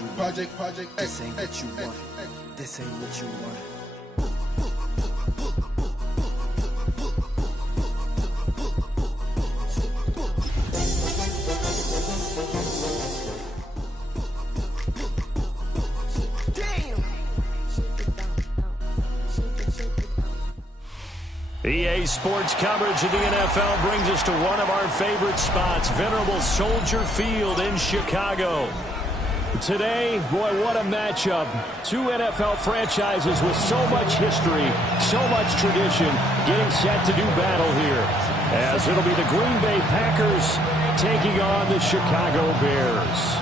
what you want. This ain't what you want. This ain't what you want. EA Sports coverage of the NFL brings us to one of our favorite spots, venerable Soldier Field in Chicago. Today, boy, what a matchup. Two NFL franchises with so much history, so much tradition, getting set to do battle here. As it'll be the Green Bay Packers taking on the Chicago Bears.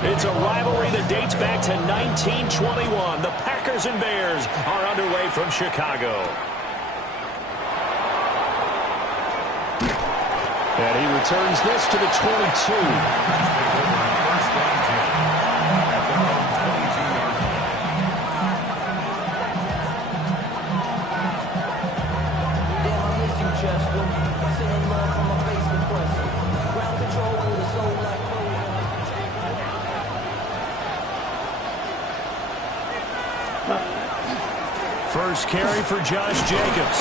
It's a rivalry that dates back to 1921. The Packers and Bears are underway from Chicago. And he returns this to the 22. First carry for Josh Jacobs.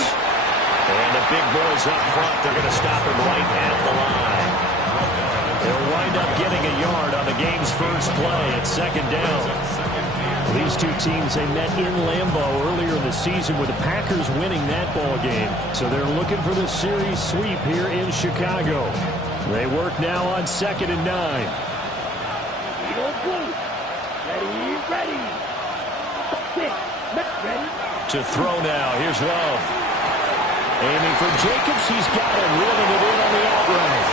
And the big boys up front, they're going to stop him right at the line. They'll wind up getting a yard on the game's first play at second down. These two teams, they met in Lambeau earlier in the season with the Packers winning that ball game. So they're looking for the series sweep here in Chicago. They work now on 2nd and 9. Ready. To throw now. Here's Love. Aiming for Jacobs. He's got it. Reeling it in on the out route.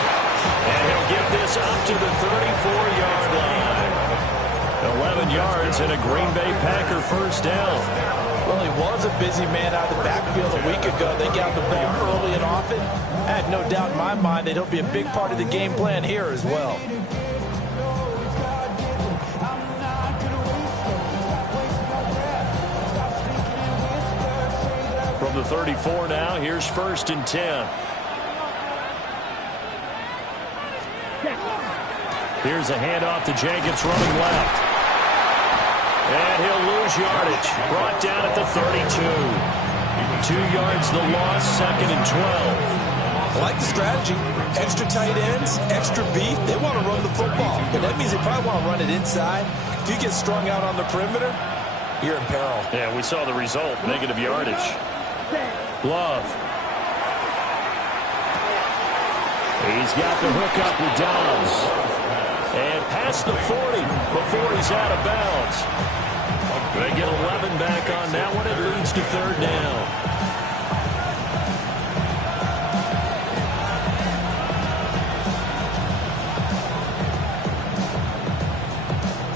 And he'll get this up to the 34-yard line. 11 yards and a Green Bay Packer first down. Well, he was a busy man out of the backfield a week ago. They got the ball early and often. I had no doubt in my mind that he'll be a big part of the game plan here as well. From the 34 now, here's 1st and 10. Here's a handoff to Jacobs running left. And he'll lose yardage. Brought down at the 32. 2 yards the loss, 2nd and 12. I like the strategy. Extra tight ends, extra beef. They want to run the football. But that means they probably want to run it inside. If you get strung out on the perimeter, you're in peril. Yeah, we saw the result. Negative yardage. Love. He's got the hook up with Dobbs. And past the 40 before he's out of bounds. They get 11 back on that one. It leads to 3rd down.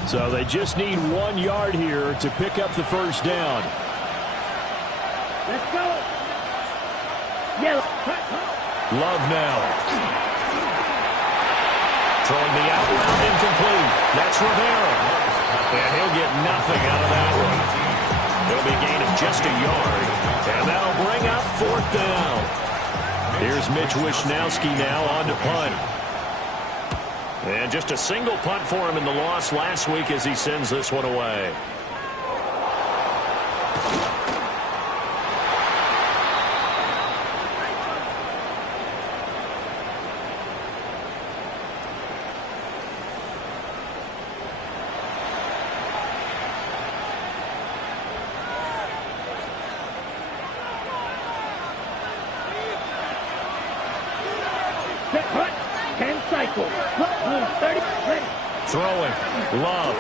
So they just need 1 yard here to pick up the first down. Let's go. Yellow. Love now. Throwing the out route incomplete. That's Rivera. And he'll get nothing out of that one. There'll be a gain of just a yard. And that'll bring up 4th down. Here's Mitch Wishnowski now on to punt. And just a single punt for him in the loss last week as he sends this one away. Throwing. Love.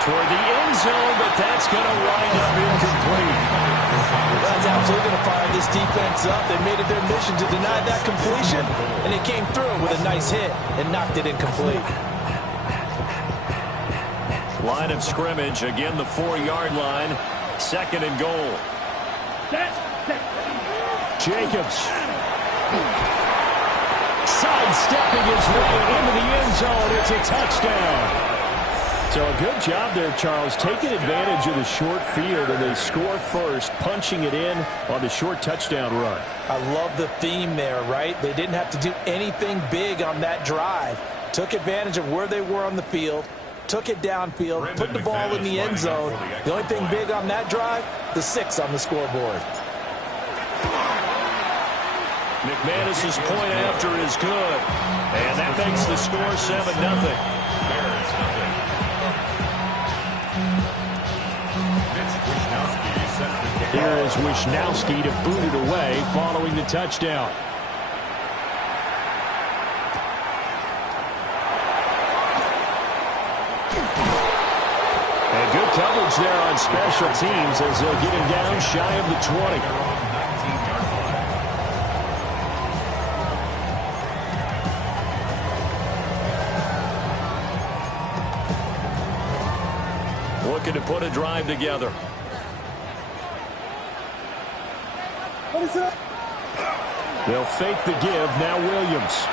Toward the end zone, but that's going to wind up incomplete. That's absolutely going to fire this defense up. They made it their mission to deny that completion, and they came through with a nice hit and knocked it incomplete. Line of scrimmage, again the 4-yard line. 2nd and goal. Jacobs. sidestepping his way into the end zone. It's a touchdown. So a good job there, Charles, taking advantage of the short field, and they score first, punching it in on the short touchdown run. I love the theme there, right? They didn't have to do anything big on that drive. Took advantage of where they were on the field, took it downfield, put the ball in the end zone. The only thing big on that drive, the 6 on the scoreboard. McManus's point after is good, and that makes the score 7-0. Here is Wisnowski to boot it away following the touchdown. And good coverage there on special teams as they'll get him down shy of the 20. Looking to put a drive together. They'll fake the give. Now Williams.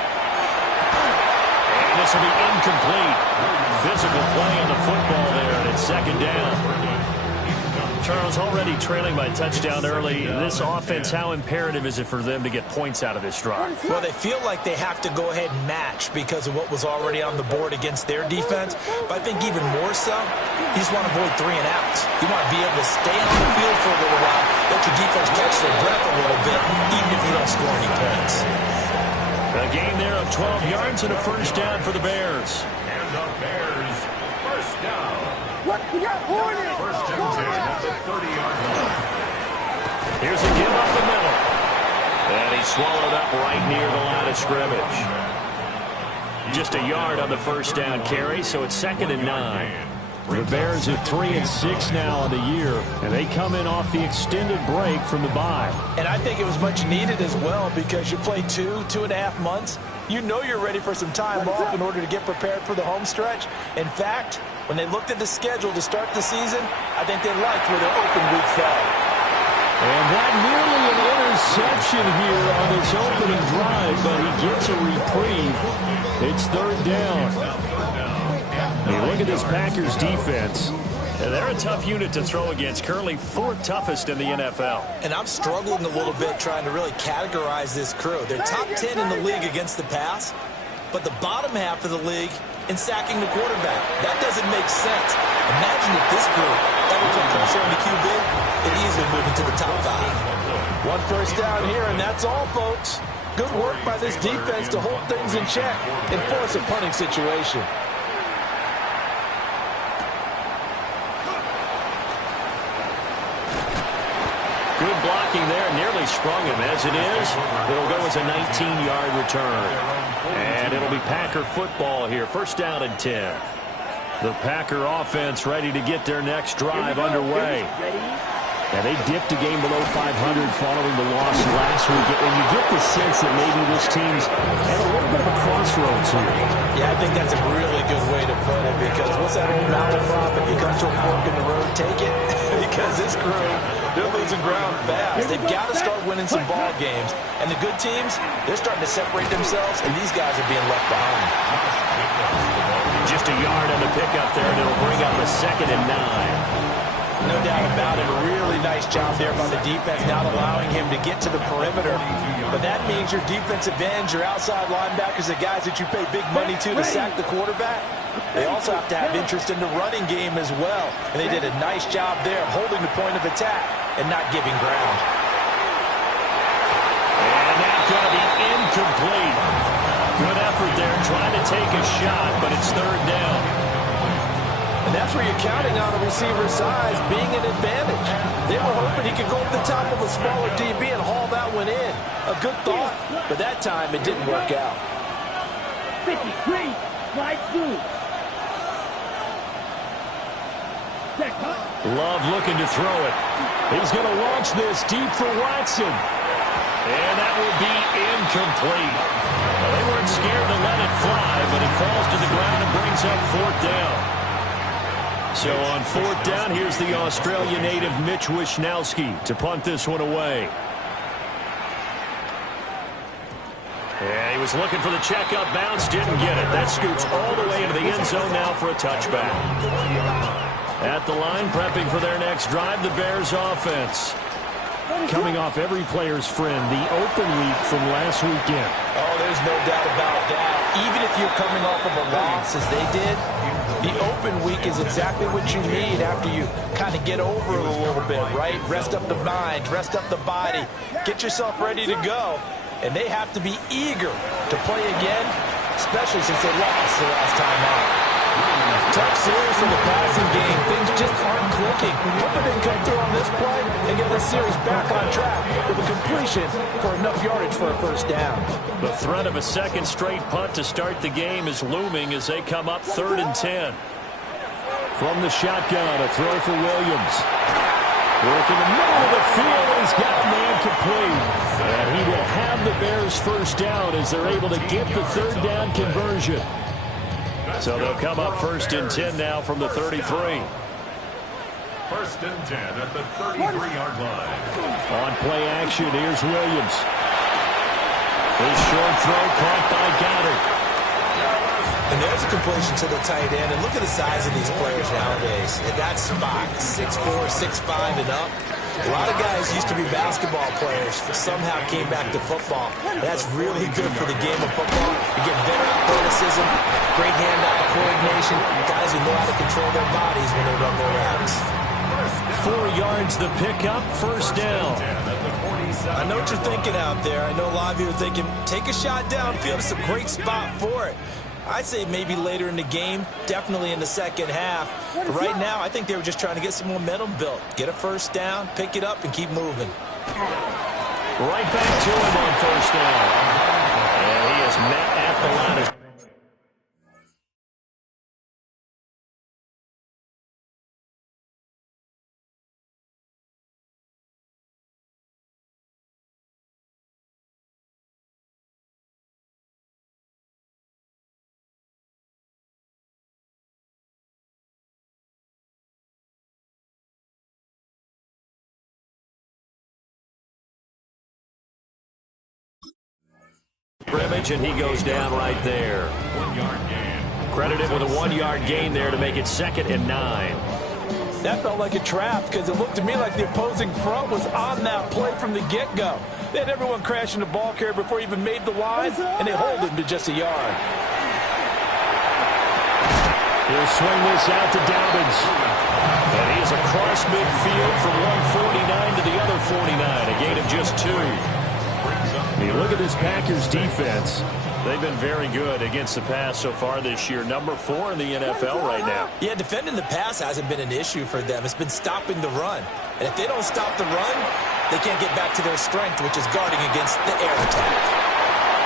And this will be incomplete. Physical play on the football there, and it's second down. Charles, already trailing by touchdown early. This offense, how imperative is it for them to get points out of this drive? Well, they feel like they have to go ahead and match because of what was already on the board against their defense. But I think even more so, you just want to avoid 3 and outs. You want to be able to stay on the field for a little while, let your defense catch their breath a little bit, even if you don't score any points. A gain there of 12 yards and a first down for the Bears. And the Bears, first down. What? We got Hornet! First and 10 at the 30-yard line. Here's a give up the middle. And he swallowed up right near the line of scrimmage. Just a yard on the first down carry, so it's 2nd and 9. The Bears are 3-6 now on the year, and they come in off the extended break from the bye. And I think it was much needed as well because you play 2.5 months. You know you're ready for some time off in order to get prepared for the home stretch. In fact, when they looked at the schedule to start the season, I think they liked where their open week fell. And that nearly an interception here on this opening drive, but he gets a reprieve. It's 3rd down. Hey, look at this Packers defense. And they're a tough unit to throw against, currently 4th toughest in the NFL. And I'm struggling a little bit trying to really categorize this crew. They're top 10 in the league against the pass, but the bottom half of the league in sacking the quarterback. That doesn't make sense. Imagine if this group ever put pressure on the QB, it easily move into the top 5. 1 first down here, and that's all, folks. Good work by this defense to hold things in check and force a punting situation. Good blocking there, nearly sprung him. As it is, it'll go as a 19-yard return. And it'll be Packer football here. First down and 10. The Packer offense ready to get their next drive underway. And they dipped a game below 500 following the loss last week. And you get the sense that maybe this team's at a little bit of a crossroads here. Yeah, I think that's a really good way to put it because what's that old mountain prop? If you come to a fork in the road, take it. Because this crew, they're losing ground fast. They've got to start winning some ball games. And the good teams, they're starting to separate themselves, and these guys are being left behind. Just a yard on the pickup there, and it'll bring up a 2nd and 9. No doubt about it. A really nice job there by the defense, not allowing him to get to the perimeter. But that means your defensive ends, your outside linebackers, the guys that you pay big money to sack the quarterback, they also have to have interest in the running game as well. And they did a nice job there holding the point of attack and not giving ground. And that's going to be incomplete. Good effort there trying to take a shot, but it's 3rd down. And that's where you're counting on a receiver's size being an advantage. They were hoping he could go over the top of a smaller DB and haul that one in. A good thought, but that time it didn't work out. 53, slide through. Love looking to throw it. He's going to launch this deep for Watson. And that will be incomplete. Well, they weren't scared to let it fly, but it falls to the ground and brings up 4th down. So on 4th down, here's the Australian native Mitch Wisnowski to punt this one away. Yeah, he was looking for the checkup bounce, didn't get it. That scoots all the way into the end zone now for a touchback. At the line, prepping for their next drive, the Bears offense. Coming off every player's friend, the open week from last weekend. Oh, there's no doubt about that. Even if you're coming off of a loss as they did, the open week is exactly what you need after you kind of get over it a little bit, right? Rest up the mind, rest up the body, get yourself ready to go. And they have to be eager to play again, especially since they lost the last time out. Tough series for the passing game. Things just aren't clicking. Hoping they can come through on this play and get this series back on track with a completion for enough yardage for a first down. The threat of a second straight punt to start the game is looming as they come up 3rd and 10. From the shotgun, a throw for Williams. Working the middle of the field, and he's got a man complete. And he will have the Bears first down as they're able to get the 3rd down conversion. So they'll come up 1st and 10 now from the 33. 1st and 10 at the 33-yard line. On play action, here's Williams. His short throw caught by Goddard. And there's a completion to the tight end. And look at the size of these players nowadays. At that spot, 6'4", 6'5", and up. A lot of guys used to be basketball players, but somehow came back to football. That's really good for the game of football. You get better athleticism, great hand-eye coordination, guys who know how to control their bodies when they run their routes. 4 yards the pickup, 1st down. I know what you're thinking out there. I know a lot of you are thinking, take a shot downfield. It's a great spot for it. I'd say maybe later in the game, definitely in the second half. But right now, I think they were just trying to get some momentum built. Get a first down, pick it up, and keep moving. Right back to him on 1st down. And he is met at the line. Scrimmage, and he goes down right there. 1-yard gain. Credited with a 1-yard gain there to make it 2nd and 9. That felt like a trap because it looked to me like the opposing front was on that play from the get-go. They had everyone crashing the ball carrier before he even made the line, and they hold him to just a yard. He'll swing this out to Dobbins. And he is across midfield from 149 to the other 49, a gain of just 2. You look at this Packers defense. They've been very good against the pass so far this year. Number 4 in the NFL right now. Yeah, defending the pass hasn't been an issue for them. It's been stopping the run. And if they don't stop the run, they can't get back to their strength, which is guarding against the air attack.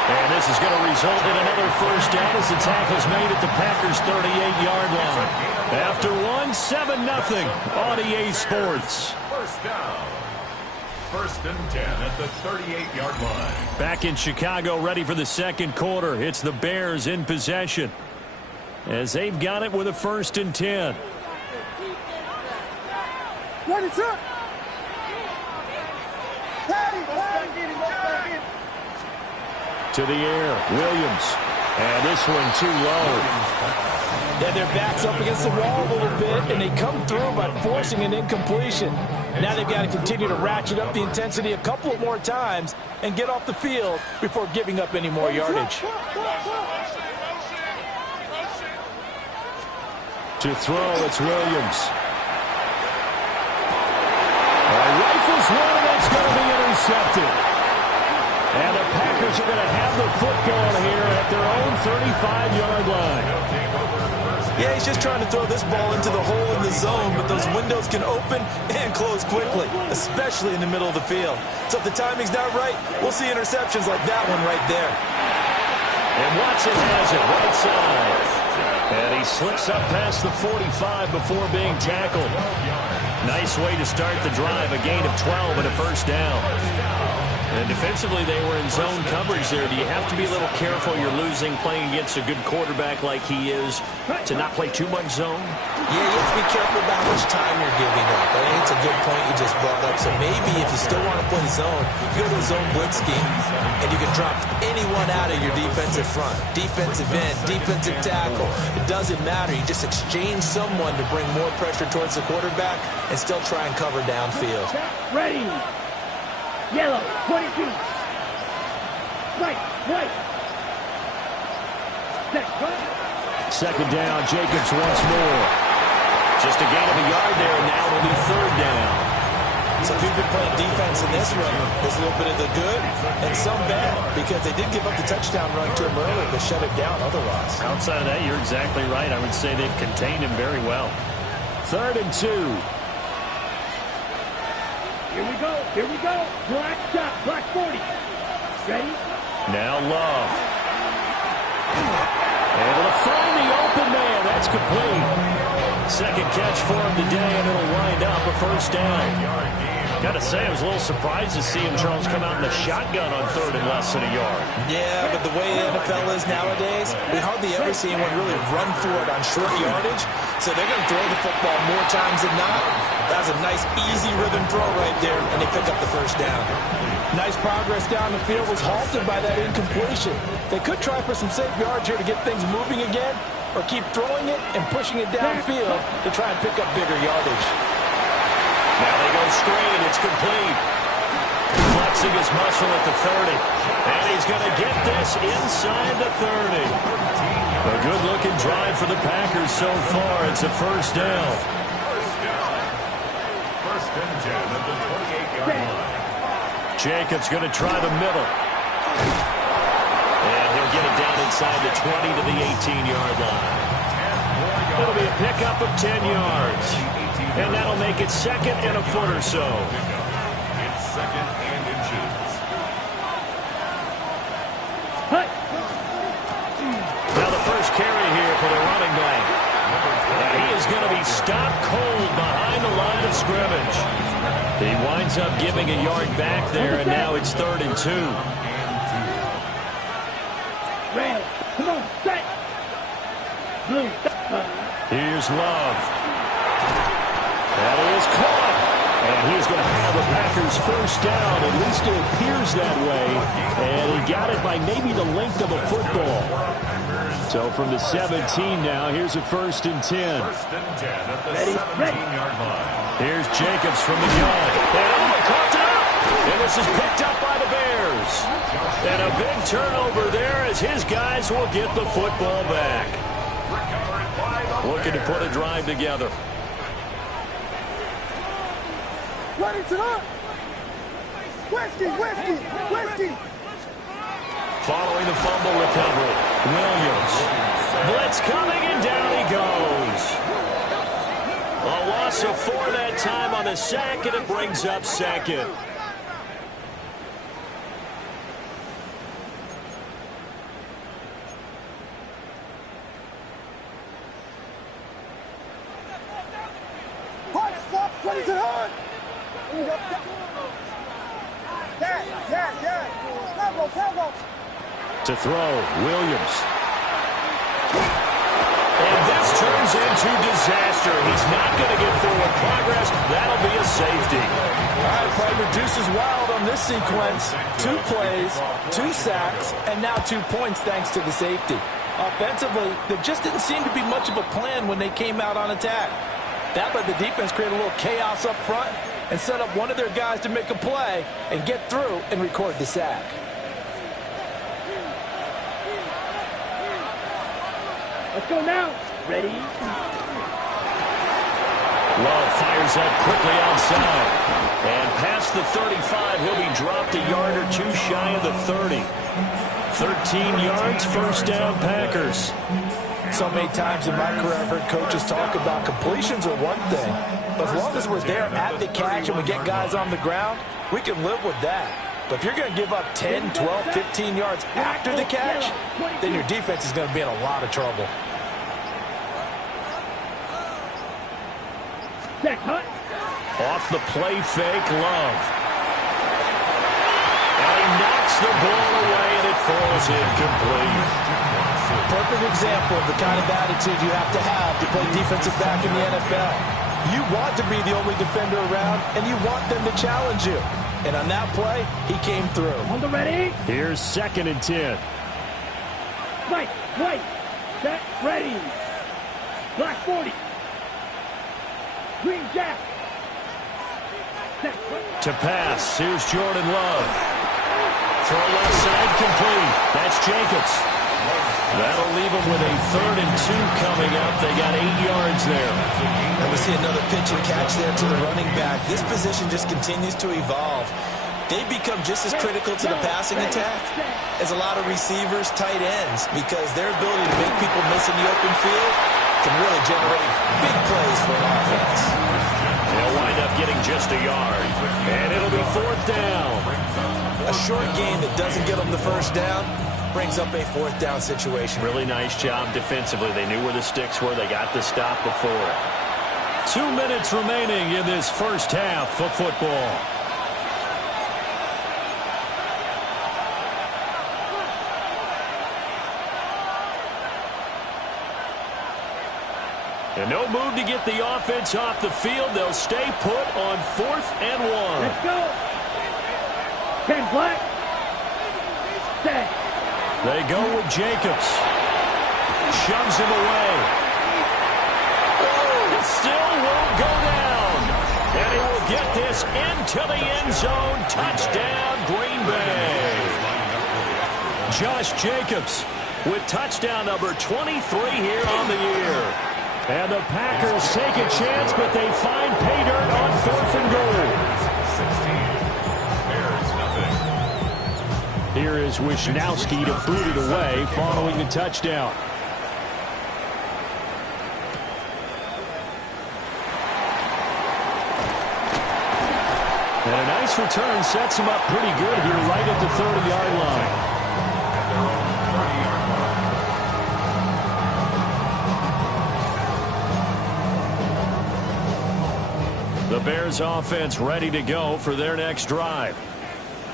And this is going to result in another first down as the tackle's made at the Packers' 38-yard line. After 7-0 on EA Sports. First down. 1st and 10 at the 38-yard line. Back in Chicago, ready for the 2nd quarter. It's the Bears in possession as they've got it with a 1st and 10. Ready, sir. To the air, Williams. And this one too low. Yeah, their back's up against the wall a little bit, and they come through by forcing an incompletion. Now they've got to continue to ratchet up the intensity a couple more times and get off the field before giving up any more yardage. To throw, it's Williams. Rifles one, and that's going to be intercepted. And the Packers are going to have the football here at their own 35-yard line. Yeah, he's just trying to throw this ball into the hole in the zone, but those windows can open and close quickly, especially in the middle of the field. So if the timing's not right, we'll see interceptions like that one right there. And Watson has it right side. And he slips up past the 45 before being tackled. Nice way to start the drive, a gain of 12 and a first down. And defensively, they were in zone coverage there. Do you have to be a little careful? You're losing playing against a good quarterback like he is to not play too much zone? Yeah, you have to be careful about how much time you're giving up. I think it's a good point you just brought up. So maybe if you still want to play zone, you go to a zone blitz scheme, and you can drop anyone out of your defensive front. Defensive end, defensive tackle. It doesn't matter. You just exchange someone to bring more pressure towards the quarterback and still try and cover downfield. Ready. Yellow, 22. Right. Second down, Jacobs once more. Just a gain of a yard there, and now it'll be third down. So if you've been playing defense in this one, there's a little bit of the good and some bad, because they did give up the touchdown run to him earlier, but shut it down otherwise. Outside of that, you're exactly right. I would say they've contained him very well. 3rd and 2. Here we go. Black shot, black 40. Ready? Now Love. Able to find the open man. That's complete. Second catch for him today, and it'll wind up a first down. Got to say, I was a little surprised to see him, Charles, come out in the shotgun on 3rd and less than a yard. Yeah, but the way the NFL is nowadays, we hardly ever see anyone really run through it on short yardage. So they're going to throw the football more times than not. That was a nice, easy rhythm throw right there, and they pick up the first down. Nice progress down the field was halted by that incompletion. They could try for some safe yards here to get things moving again, or keep throwing it and pushing it downfield to try and pick up bigger yardage. Now they go straight. It's complete. Flexing his muscle at the 30. And he's going to get this inside the 30. A good-looking drive for the Packers so far. It's a first down. First and 10 at the 28-yard line. Jacobs going to try the middle. And he'll get it down inside the 20 to the 18-yard line. It'll be a pickup of 10 yards. And that'll make it 2nd and a foot or so. It's 2nd and inches. Now the first carry here for the running back. And he is going to be stopped cold behind the line of scrimmage. He winds up giving a yard back there, and now it's 3rd and 2. Red, come on, set. Blue. Here's Love. That is caught. And he's going to have the Packers first down. At least it appears that way. And he got it by maybe the length of a football. So from the 17 now, here's a 1st and 10. First and 10 at the 17-yard line. Here's Jacobs from the gun. And caught it up. And this is picked up by the Bears. And a big turnover there as his guys will get the football back. Looking to put a drive together. What is it up? Westy. Following the fumble recovery, Williams. Blitz coming, and down he goes. A loss of 4 that time on the sack, and it brings up 2nd. What is it on? To throw, Williams. And this turns into disaster. He's not going to get forward progress. That'll be a safety. All right, play reduces wild on this sequence. 2 plays, 2 sacks, and now 2 points thanks to the safety. Offensively, there just didn't seem to be much of a plan when they came out on attack. That let the defense create a little chaos up front and set up one of their guys to make a play and get through and record the sack. Let's go now. Ready? Love fires up quickly outside. And past the 35, he'll be dropped a yard or 2 shy of the 30. 13 yards, first down, Packers. So many times in my career I've heard coaches talk about completions are one thing, but as long as we're there at the catch and we get guys on the ground, we can live with that. But if you're going to give up 10, 12, 15 yards after the catch, then your defense is going to be in a lot of trouble. Off the play fake, Love. And he knocks the ball away, and it falls incomplete. Perfect example of the kind of attitude you have to play defensive back in the NFL. You want to be the only defender around, and you want them to challenge you. And on that play, he came through. On the ready. Here's 2nd and 10. Right, set, ready. Black 40. Green jack. Set, right. To pass, here's Jordan Love. Throw left side complete. That's Jacobs. That'll leave them with a 3rd and 2 coming up. They got 8 yards there. And we see another pitch and catch there to the running back. This position just continues to evolve. They become just as critical to the passing attack as a lot of receivers, tight ends, because their ability to make people miss in the open field can really generate big plays for an offense. They'll wind up getting just a yard, and it'll be 4th down. A short gain that doesn't get them the first down brings up a 4th down situation. Really nice job defensively. They knew where the sticks were. They got the stop before it. 2 minutes remaining in this first half of football. And no move to get the offense off the field. They'll stay put on 4th and 1. Let's go. 10 black. Set. They go with Jacobs. Shoves him away. Oh, it still won't go down. And he will get this into the end zone. Touchdown, Green Bay. Josh Jacobs with touchdown number 23 here on the year. And the Packers take a chance, but they find pay dirt on 4th and goal. 16, Bears nothing. Here is Wisnowski to boot it away following the touchdown. And a nice return sets him up pretty good here right at the 30-yard line. The Bears offense ready to go for their next drive.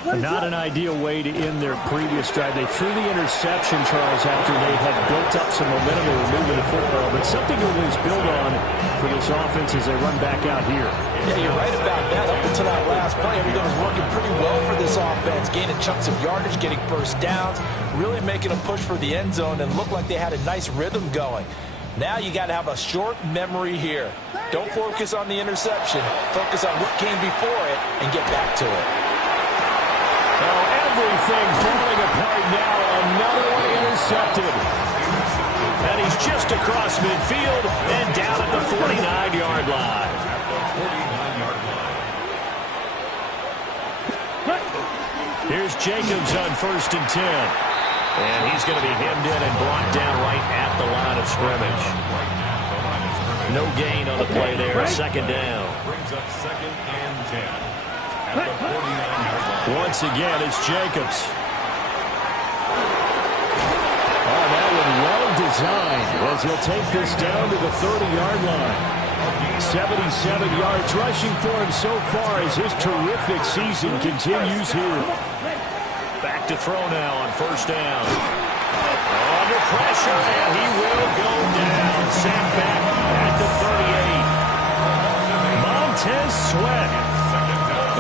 Not an ideal way to end their previous drive. They threw the interception, Charles, after they had built up some momentum. They were moving the football, but something to always build on for this offense as they run back out here. Yeah, you're right about that. Up until that last play, everything was working pretty well for this offense, gaining chunks of yardage, getting first downs, really making a push for the end zone, and looked like they had a nice rhythm going. Now you got to have a short memory here. Don't focus on the interception. Focus on what came before it and get back to it. Oh, everything falling apart now. Another one intercepted. And he's just across midfield and down at the 49-yard line. Here's Jacobs on 1st and 10. And he's going to be hemmed in and brought down right at the line of scrimmage. No gain on the play there. 2nd down. Brings up 2nd and 10. At the 49-yard line. Once again, it's Jacobs. Oh, that one well designed as he'll take this down to the 30-yard line. 77 yards rushing for him so far as his terrific season continues here. Back to throw now on 1st down. Under pressure, and he will go down. Sacked back at the 38. Montez Sweat.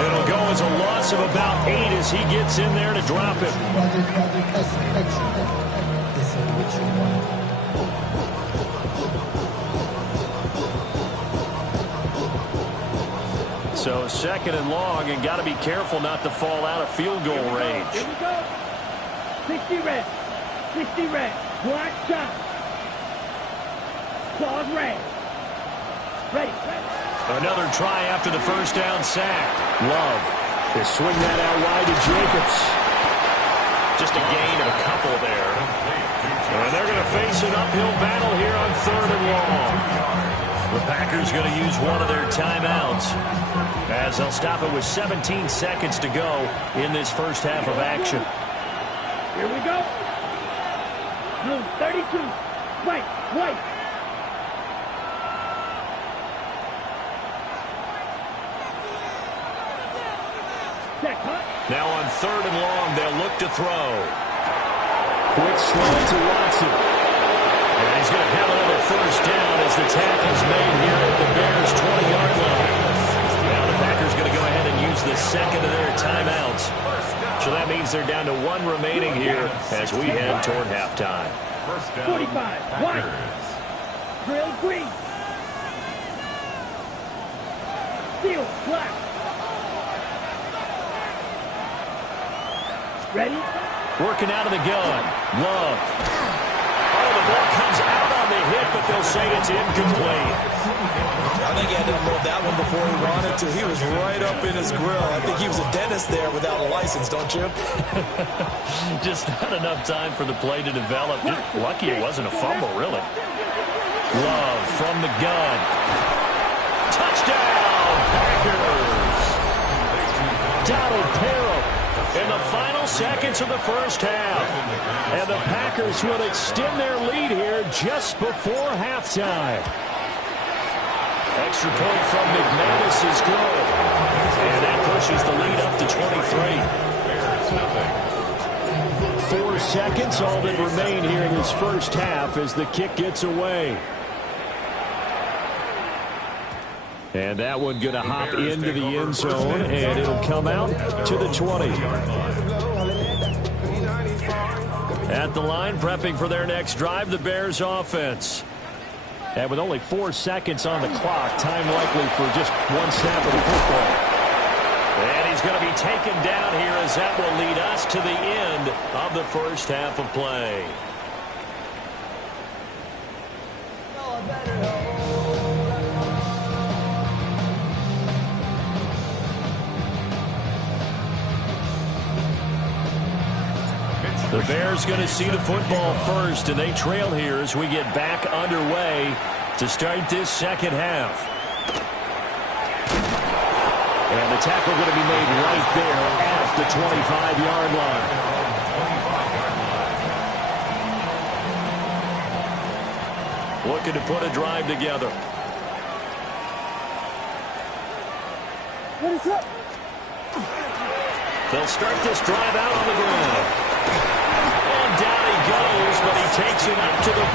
It'll go as a loss of about 8 as he gets in there to drop him. So 2nd and long, and got to be careful not to fall out of field goal range. Here we go. 60 red. 60 red. Black shot. Claws red. Ready. Another try after the 1st down sack. Love. They swing that out wide to Jacobs. Just a gain of a couple there. And they're going to face an uphill battle here on 3rd and long. The Packers going to use one of their timeouts as they'll stop it with 17 seconds to go in this first half of action. Here we go. Blue 32. White. Check, huh? Now on 3rd and long, they'll look to throw. Quick slant to Watson. And he's going to have another first down as the tackle's made here at the Bears' 20-yard line. Now the Packers going to go ahead and use the second of their timeouts. So that means they're down to 1 remaining here as we head toward halftime. 45, white. Drill green. Steel, black. Ready? Working out of the gun. Love. Oh, the ball comes out on the hit, but they'll say it's incomplete. I think he had to unload that one before he wanted to. He was right up in his grill. I think he was a dentist there without a license, don't you? Just not enough time for the play to develop. Just lucky it wasn't a fumble, really. Love from the gun. Touchdown, Packers! Donald Parham in the final seconds of the first half. And the Packers will extend their lead here just before halftime. Extra point from McManus is good. And that pushes the lead up to 23. 4 seconds, all that remain here in this first half as the kick gets away. And that one going to hop into the end zone, and it'll come out to the 20. At the line, prepping for their next drive, the Bears offense. And with only 4 seconds on the clock, time likely for just one snap of the football. And he's going to be taken down here as that will lead us to the end of the first half of play. The Bears going to see the football first, and they trail here as we get back underway to start this second half. And the tackle going to be made right there at the 25-yard line. Looking to put a drive together. What is up? They'll start this drive out on the ground. And down he goes, but he takes it up to the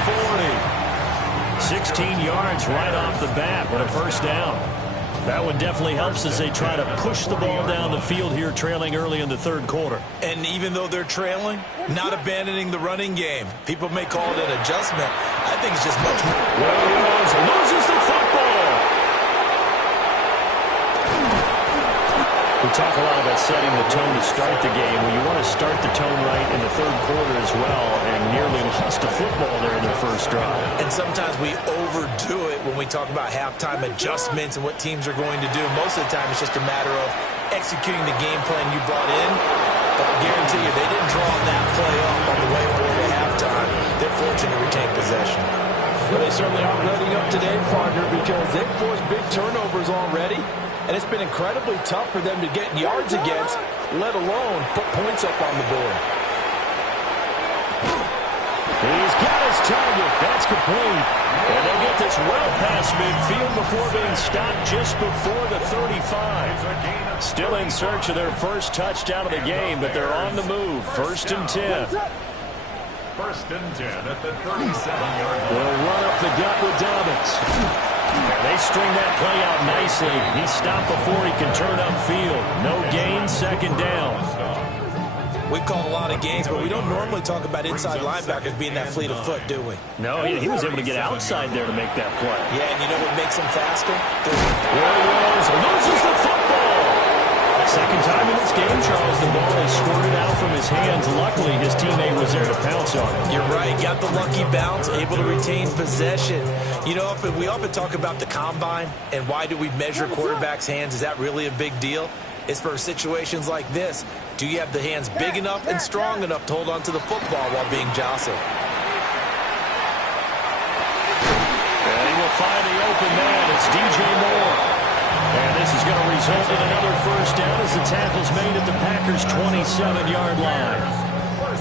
40. 16 yards right off the bat with a first down. That one definitely helps as they try to push the ball down the field here, trailing early in the third quarter. And even though they're trailing, not abandoning the running game. People may call it an adjustment. I think it's just much more. Williams loses the football. We talk a lot about setting the tone to start the game. Well, you want to start the tone right in the third quarter as well, and nearly lost a football there in their first drive. And sometimes we overdo it when we talk about halftime adjustments and what teams are going to do. Most of the time, it's just a matter of executing the game plan you brought in. But I guarantee you, they didn't draw that play up on the way over to halftime. They're fortunate to retain possession. Well, they certainly aren't letting up today, partner, because they've forced big turnovers already. And it's been incredibly tough for them to get yards against, let alone put points up on the board. He's got his target. That's complete. And they'll get this well past midfield before being stopped just before the 35. Still in search of their first touchdown of the game, but they're on the move. 1st and 10. 1st and 10 at the 37-yard line. They'll run up the gut with Dobbins. And they string that play out nicely. He's stopped before he can turn upfield. No gain, 2nd down. We've called a lot of games, but we don't normally talk about inside linebackers being that fleet of foot, do we? No, he was able to get outside there to make that play. Yeah, and you know what makes him faster? Williams loses the football. Second time in this game, Charles, the ball is squirted out from his hands. Luckily, his teammate was there to pounce on it. You're right. Got the lucky bounce, able to retain possession. You know, we often talk about the combine and why do we measure quarterbacks' hands. Is that really a big deal? It's for situations like this. Do you have the hands big enough and strong enough to hold on to the football while being jostled? And he will find the open man. It's DJ Moore. And this is going to result in another first down as the tackle's made at the Packers' 27-yard line.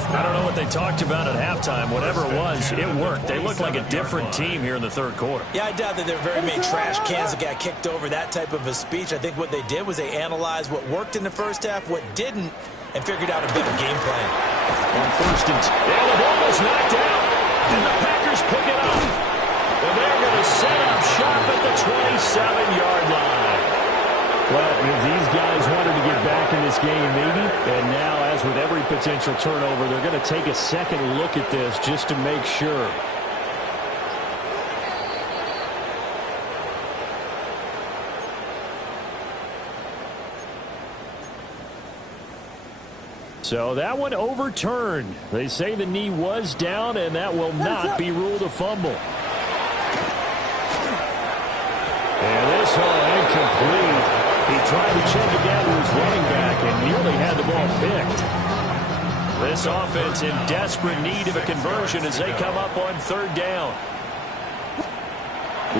I don't know what they talked about at halftime. Whatever it was, it worked. They looked like a different team here in the third quarter. Yeah, I doubt that there were very many trash cans that got kicked over, that type of a speech. I think what they did was they analyzed what worked in the first half, what didn't, and figured out a better game plan. On first and 10. And the ball is knocked out. And the Packers pick it up. And they're going to set up shop at the 27-yard line. Well, if these guys wanted to get back in this game, maybe. And now, as with every potential turnover, they're going to take a second look at this just to make sure. So that one overturned. They say the knee was down, and that will not be ruled a fumble. And this all incomplete. He tried to check it down to his running back and nearly had the ball picked. This offense in desperate need of a conversion as they come up on third down.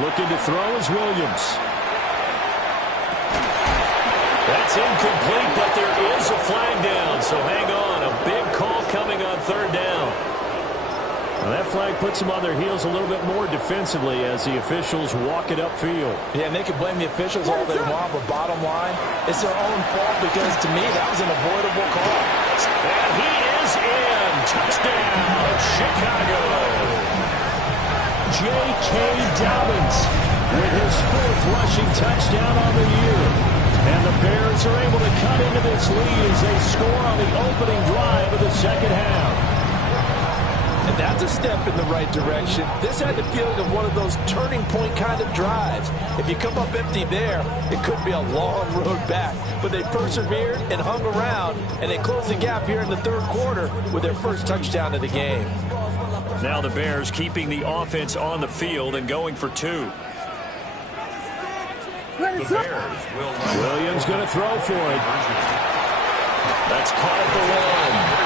Looking to throw is Williams. That's incomplete, but there is a flag down, so hang on. A big call coming on third down. Well, that flag puts them on their heels a little bit more defensively as the officials walk it upfield. Yeah, and they can blame the officials all they want, but bottom line, it's their own fault because, to me, that was an avoidable call. And he is in. Touchdown, Chicago. J.K. Dobbins with his 4th rushing touchdown on the year. And the Bears are able to cut into this lead as they score on the opening drive of the second half. And that's a step in the right direction. This had the feeling of one of those turning point kind of drives. If you come up empty there, it could be a long road back. But they persevered and hung around, and they closed the gap here in the third quarter with their first touchdown of the game. Now the Bears keeping the offense on the field and going for 2. The Bears will run. Williams going to throw for it. That's caught at the 1.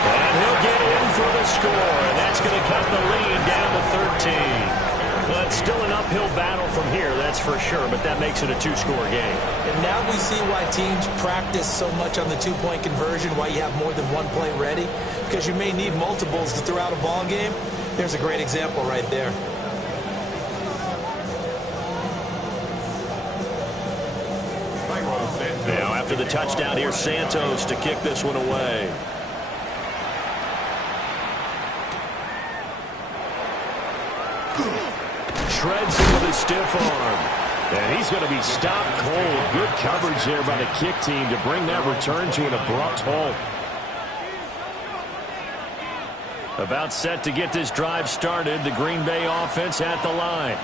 And he'll get in for the score, and that's going to cut the lead down to 13. Well, it's still an uphill battle from here, that's for sure, but that makes it a 2-score game. And now we see why teams practice so much on the 2-point conversion, why you have more than one play ready, because you may need multiples to throw out a ball game. There's a great example right there. Now, after the touchdown, here's Santos to kick this one away. Shreds him with his stiff arm. And he's going to be stopped cold. Good coverage there by the kick team to bring that return to an abrupt halt. About set to get this drive started. The Green Bay offense at the line.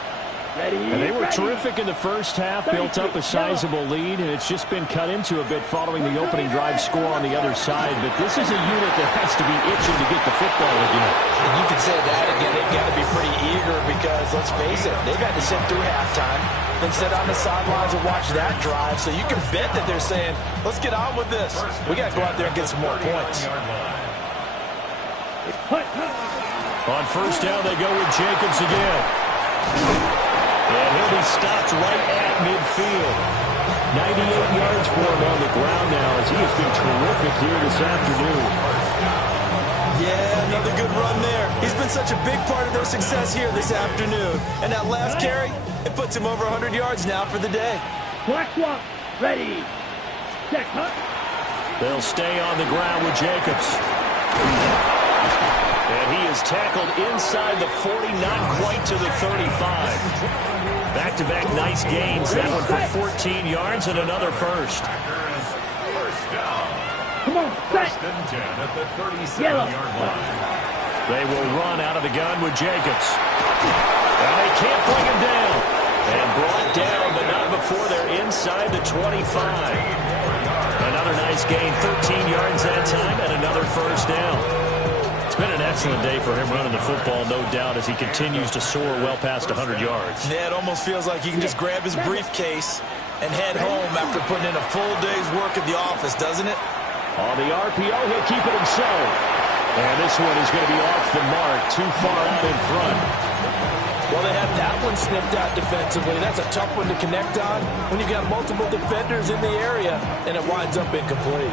And they were terrific in the first half, built up a sizable lead, and it's just been cut into a bit following the opening drive score on the other side. But this is a unit that has to be itching to get the football again. And you can say that again. They've got to be pretty eager because, let's face it, they've had to sit through halftime, then sit on the sidelines and watch that drive. So you can bet that they're saying, let's get on with this. We got to go out there and get some more points. On first down, they go with Jacobs again. And he'll be stopped right at midfield. 98 yards for him on the ground now as he has been terrific here this afternoon. Yeah, another good run there. He's been such a big part of their success here this afternoon. And that last carry, it puts him over 100 yards now for the day. Black swap, ready. Check, huh? They'll stay on the ground with Jacobs. And he is tackled inside the 40, not quite to the 35. Back-to-back nice gains. That one for 14 yards and another first. First down. Come on, set. First and 10 at the 37-yard line. They will run out of the gun with Jacobs. And they can't bring him down. And brought down, but not before they're inside the 25. Another nice gain, 13 yards that time, and another first down. It's been an excellent day for him running the football, no doubt, as he continues to soar well past 100 yards. Yeah, it almost feels like he can just grab his briefcase and head home after putting in a full day's work at the office, doesn't it? On the RPO, he'll keep it himself. And this one is going to be off the mark, too far out in front. Well, they have that one snipped out defensively. That's a tough one to connect on when you've got multiple defenders in the area, and it winds up incomplete.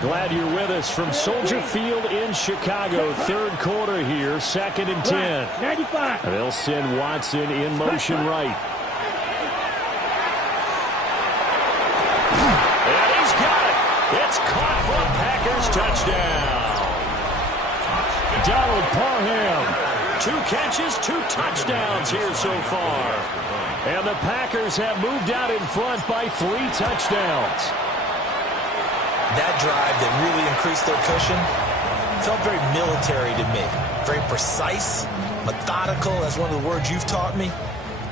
Glad you're with us from Soldier Field in Chicago. Third quarter here, 2nd and 10. 95. They'll send Watson in motion right. And he's got it. It's caught for a Packers touchdown. Donald Parham. 2 catches, 2 touchdowns here so far. And the Packers have moved out in front by 3 touchdowns. That drive that really increased their cushion felt very military to me. Very precise, methodical, that's one of the words you've taught me.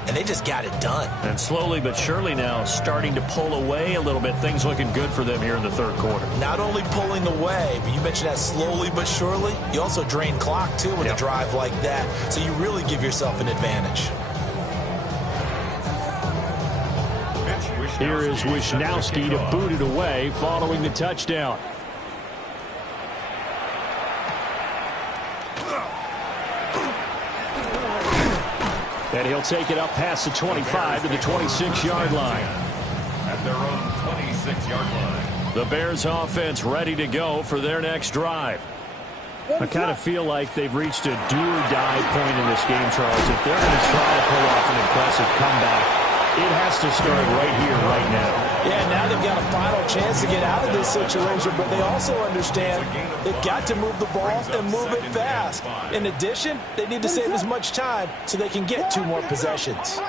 And they just got it done. And slowly but surely now starting to pull away a little bit. Things looking good for them here in the third quarter. Not only pulling away, but you mentioned that slowly but surely. You also drain clock, too, with a drive like that. So you really give yourself an advantage. Here is Wishnowski to boot it away following the touchdown. And he'll take it up past the 25 to the 26-yard line. At their own 26-yard line. The Bears offense ready to go for their next drive. I kind of feel like they've reached a do-or-die point in this game, Charles. If they're going to try to pull off an impressive comeback, it has to start right here, right now. Yeah, now they've got a final chance to get out of this situation, but they also understand they've got to move the ball and move it fast. In addition, they need to save as much time so they can get 2 more possessions.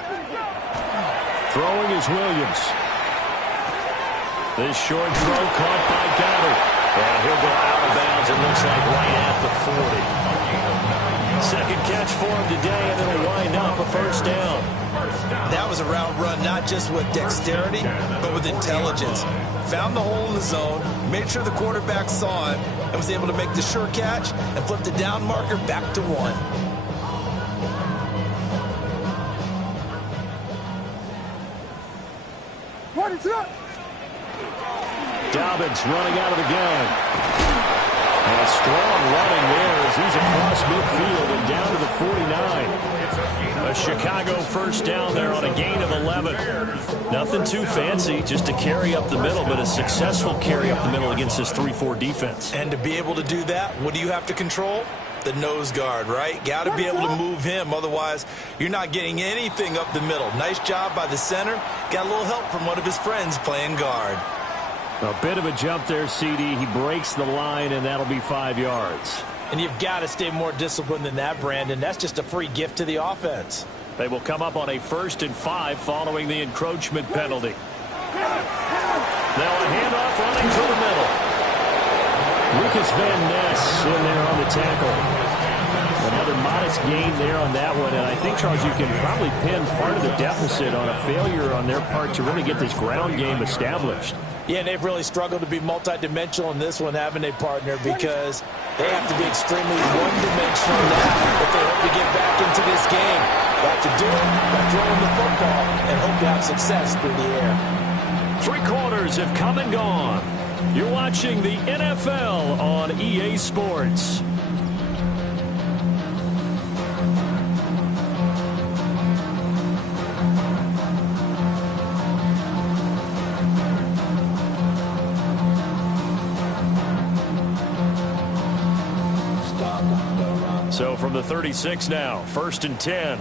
Throwing is Williams. This short throw caught by Goddard. And he'll go out of bounds, it looks like, right at the 40. Second catch for him today, and it'll wind up a first down. That was a route run not just with dexterity, but with intelligence. Found the hole in the zone, made sure the quarterback saw it, and was able to make the sure catch and flip the down marker back to 1. Dobbins running out of the gun. And a strong running there as he's across midfield and down to the 49. A Chicago first down there on a gain of 11. Nothing too fancy, just a carry up the middle, but a successful carry up the middle against this 3-4 defense. And to be able to do that, what do you have to control? The nose guard, right? Got to be able to move him, otherwise you're not getting anything up the middle. Nice job by the center. Got a little help from one of his friends playing guard. A bit of a jump there, CD. He breaks the line, and that'll be 5 yards. And you've got to stay more disciplined than that, Brandon. That's just a free gift to the offense. They will come up on a 1st and 5 following the encroachment penalty. Now a handoff running through the middle. Lucas Van Ness in there on the tackle. Another modest gain there on that one, and I think, Charles, you can probably pin part of the deficit on a failure on their part to really get this ground game established. Yeah, and they've really struggled to be multidimensional in this one, haven't they, partner? Because they have to be extremely one-dimensional now if they hope to get back into this game. Got to do it by throwing the football and hope to have success through the air. 3 quarters have come and gone. You're watching the NFL on EA Sports. So from the 36 now, 1st and 10.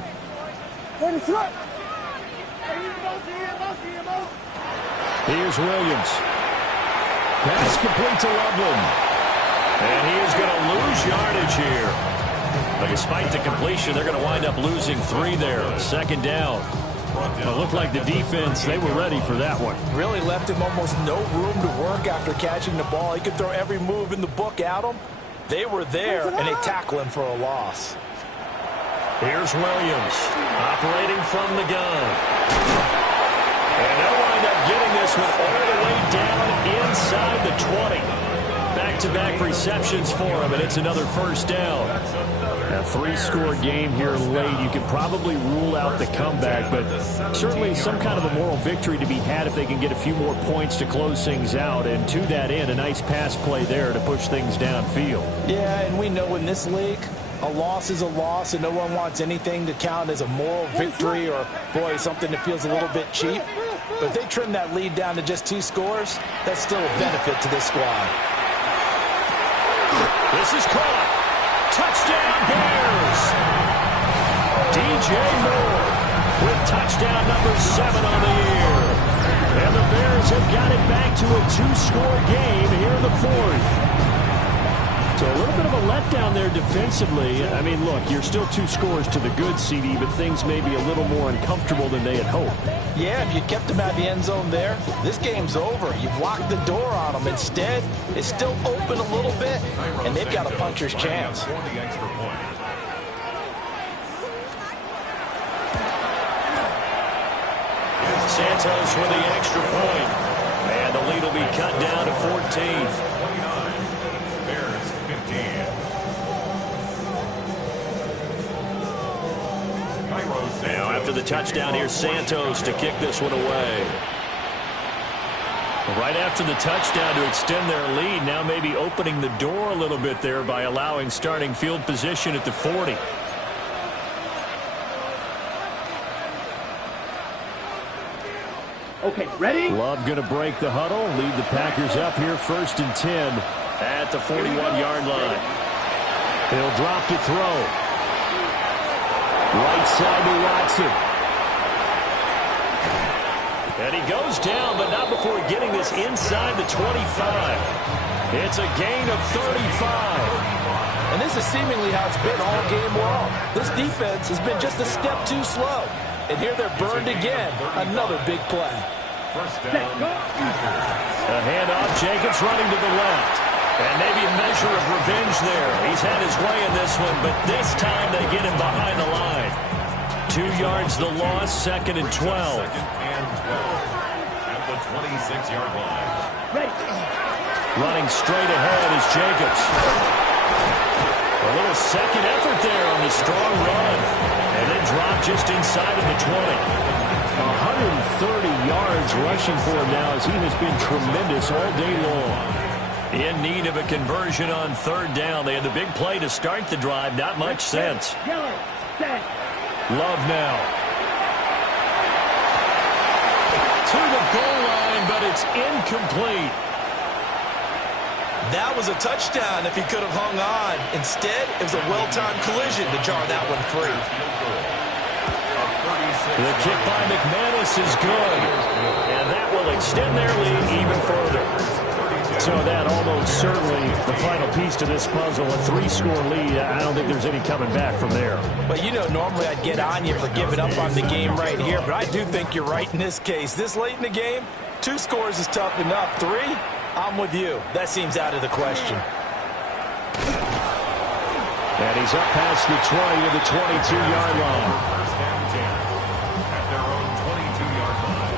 Here's Williams. Pass complete to Loveland. And he is going to lose yardage here. But despite the completion, they're going to wind up losing 3 there. 2nd down. It looked like the defense, they were ready for that one. Really left him almost no room to work after catching the ball. He could throw every move in the book at him. They were there, and they tackle him for a loss. Here's Williams operating from the gun. And they'll wind up getting this one all the way down inside the 20. Back-to-back receptions for him, and it's another 1st down. A 3-score game here late. You can probably rule out the comeback, but certainly some kind of a moral victory to be had if they can get a few more points to close things out. And to that end, a nice pass play there to push things downfield. Yeah, and we know in this league, a loss is a loss, and no one wants anything to count as a moral victory or, boy, something that feels a little bit cheap. But if they trim that lead down to just 2 scores, that's still a benefit to this squad. This is caught. Touchdown, Bears. DJ Moore with touchdown number 7 on the year. And the Bears have got it back to a 2-score game here in the 4th. So a little bit of a letdown there defensively. I mean, look, you're still 2 scores to the good, CD, but things may be a little more uncomfortable than they had hoped. Yeah, if you kept them out of the end zone there, this game's over. You've locked the door on them. Instead, it's still open a little bit, and they've got a puncher's chance. Santos with the extra point. And the lead will be cut down to 14. Now, after the touchdown, here's Santos to kick this one away. Right after the touchdown to extend their lead, now maybe opening the door a little bit there by allowing starting field position at the 40. Okay, ready? Love going to break the huddle, lead the Packers up here 1st and 10 at the 41-yard line. He'll drop to throw. Right side to Watson. And he goes down, but not before getting this inside the 25. It's a gain of 35. And this is seemingly how it's been all game long. This defense has been just a step too slow. And here they're burned again. Another big play. A handoff. Jacobs running to the left. And maybe a measure of revenge there. He's had his way in this one, but this time they get him behind the line. 2 yards the loss, 2nd and 12. At the 26-yard line. Running straight ahead is Jacobs. A little second effort there on the strong run. And then drop just inside of the 20. 130 yards rushing for him now as he has been tremendous all day long. In need of a conversion on 3rd down. They had the big play to start the drive. Not much sense. Love now. To the goal line, but it's incomplete. That was a touchdown if he could have hung on. Instead, it was a well-timed collision to jar that one free. The kick by McManus is good. And that will extend their lead even further. So that almost certainly the final piece to this puzzle, a 3-score lead. I don't think there's any coming back from there. But, you know, normally I'd get on you for giving up on the game right here, but I do think you're right in this case. This late in the game, 2 scores is tough enough. 3, I'm with you. That seems out of the question. And he's up past the 20 to the 22-yard line. First and 10 at their own 22-yard line.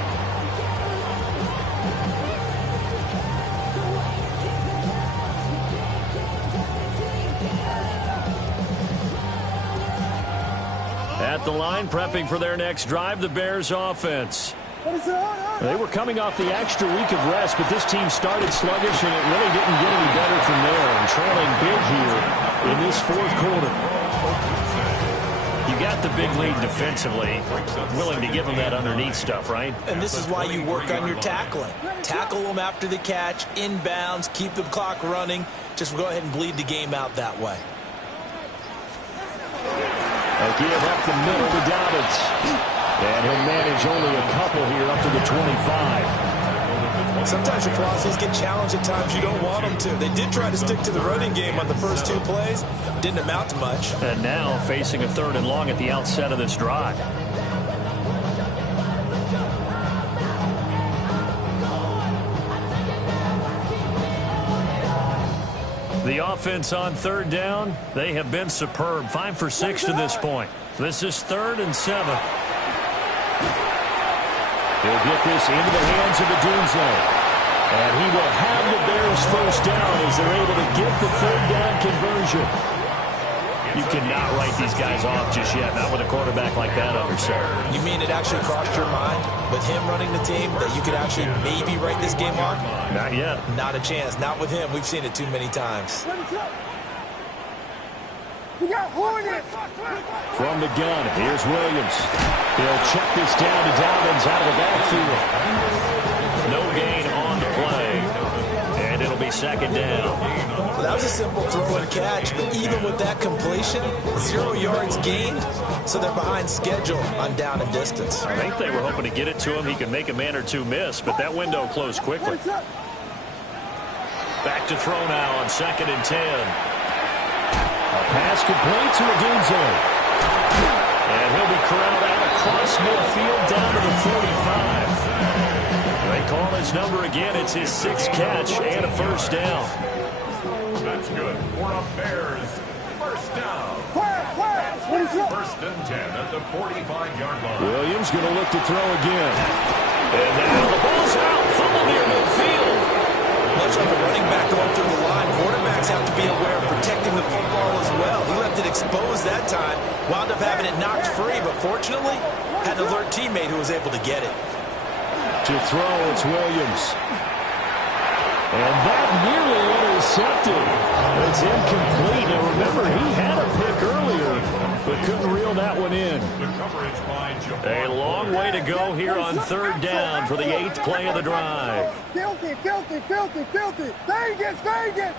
At the line, prepping for their next drive, the Bears offense. They were coming off the extra week of rest, but this team started sluggish, and it really didn't get any better from there. And trailing big here in this 4th quarter. You got the big lead defensively. Willing to give them that underneath stuff, right? And this is why you work on your tackling. Tackle them after the catch, inbounds, keep the clock running. Just go ahead and bleed the game out that way. A give up the middle to Dobbins. And he'll manage only a couple here up to the 25. Sometimes your crosses get challenged at times you don't want them to. They did try to stick to the running game on the first 2 plays. Didn't amount to much. And now facing a 3rd and long at the outset of this drive. The offense on 3rd down, they have been superb. 5 for 6 to this point. This is 3rd and 7. He'll get this into the hands of the Dunzo. And he will have the Bears first down as they're able to get the 3rd down conversion. You cannot write these guys off just yet, not with a quarterback like that under center. You mean it actually crossed your mind with him running the team that you could actually maybe write this game off? Not yet. Not a chance. Not with him. We've seen it too many times. From the gun, here's Williams. He'll check this down to Dobbins out of the backfield. No gain on the play. And it'll be second down. Well, that was a simple throw and catch, but even with that completion, 0 yards gained, so they're behind schedule on down and distance. I think they were hoping to get it to him. He could make a man or two miss, but that window closed quickly. Back to throw now on 2nd and 10. A pass complete to Odunze. And he'll be corralled out across midfield down to the 45. They call his number again. It's his 6th catch and a first down. That's good for a Bears first down. First and 10 at the 45-yard line. Williams going to look to throw again. And now the ball's out. Fumble near midfield. Much like a running back going through the line, quarterbacks have to be aware of protecting the football as well. He left it exposed that time, wound up having it knocked free, but fortunately had an alert teammate who was able to get it. To throw, it's Williams. And that nearly intercepted. It's incomplete. Now remember, he had a pick earlier, but couldn't reel that one in. The coverage by A long way to go here on 3rd down for the 8th play of the drive. Filthy. Stay it.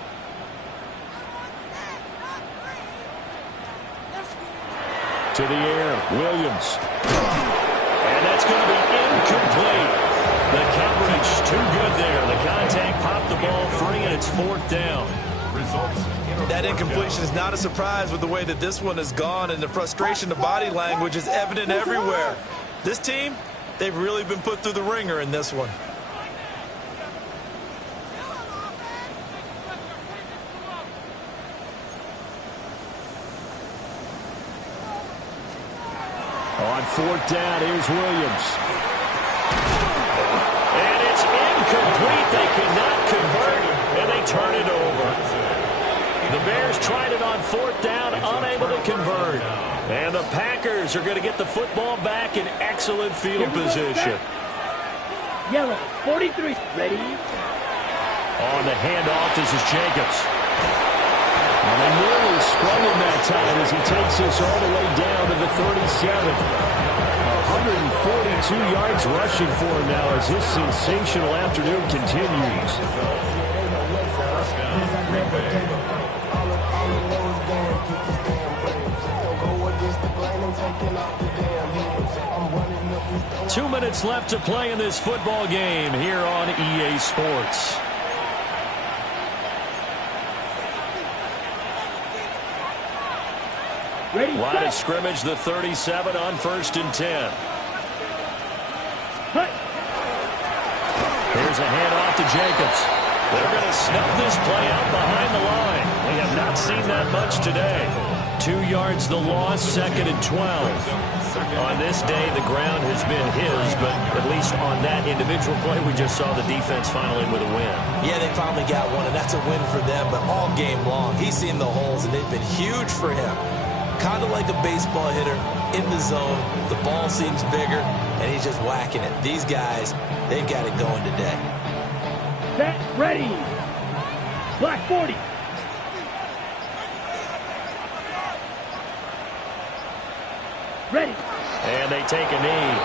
To the air, Williams. And that's going to be incomplete. The coverage too good there. The contact popped the ball free, and it's 4th down. That incompletion is not a surprise with the way that this one has gone, and the frustration of body language is evident everywhere. This team, they've really been put through the ringer in this one. On 4th down, here's Williams. And it's incomplete. They could not convert, and they turn it over. The Bears tried it on 4th down, unable to convert. And the Packers are going to get the football back in excellent field position. Yellow, 43. Ready? On the handoff, this is Jacobs. And they nearly sprung him that time as he takes us all the way down to the 37. 142 yards rushing for him now as this sensational afternoon continues. Two minutes left to play in this football game here on EA Sports. Ready? Line of scrimmage, the 37 on 1st and 10. Cut. Here's a handoff to Jacobs. They're going to snub this play out behind the line. We have not seen that much today. 2 yards the loss, 2nd and 12. On this day, the ground has been his, but at least on that individual play, we just saw the defense finally with a win. Yeah, they finally got one, and that's a win for them, but all game long, he's seen the holes, and they've been huge for him. Kind of like a baseball hitter in the zone. The ball seems bigger, and he's just whacking it. These guys, they've got it going today. Set. Ready. Black 40. Ready. And they take a knee.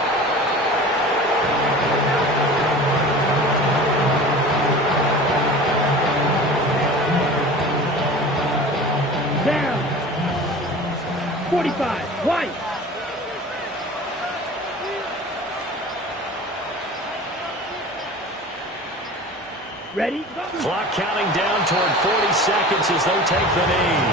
Down. 45. White. Ready? Clock counting down toward 40 seconds as they take the knee.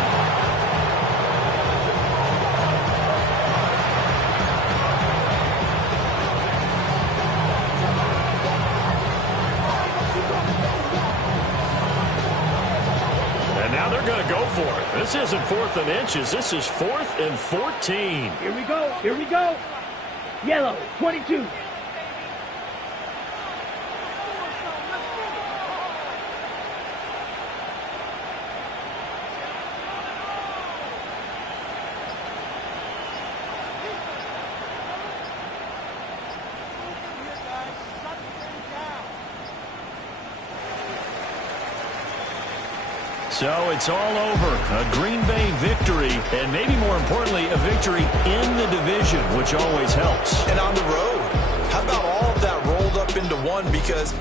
And now they're going to go for it. This isn't 4th and inches. This is 4th and 14. Here we go. Here we go. Yellow, 22. So it's all over. A Green Bay victory, and maybe more importantly, a victory in the division, which always helps. And on the road, how about all of that rolled up into one? Because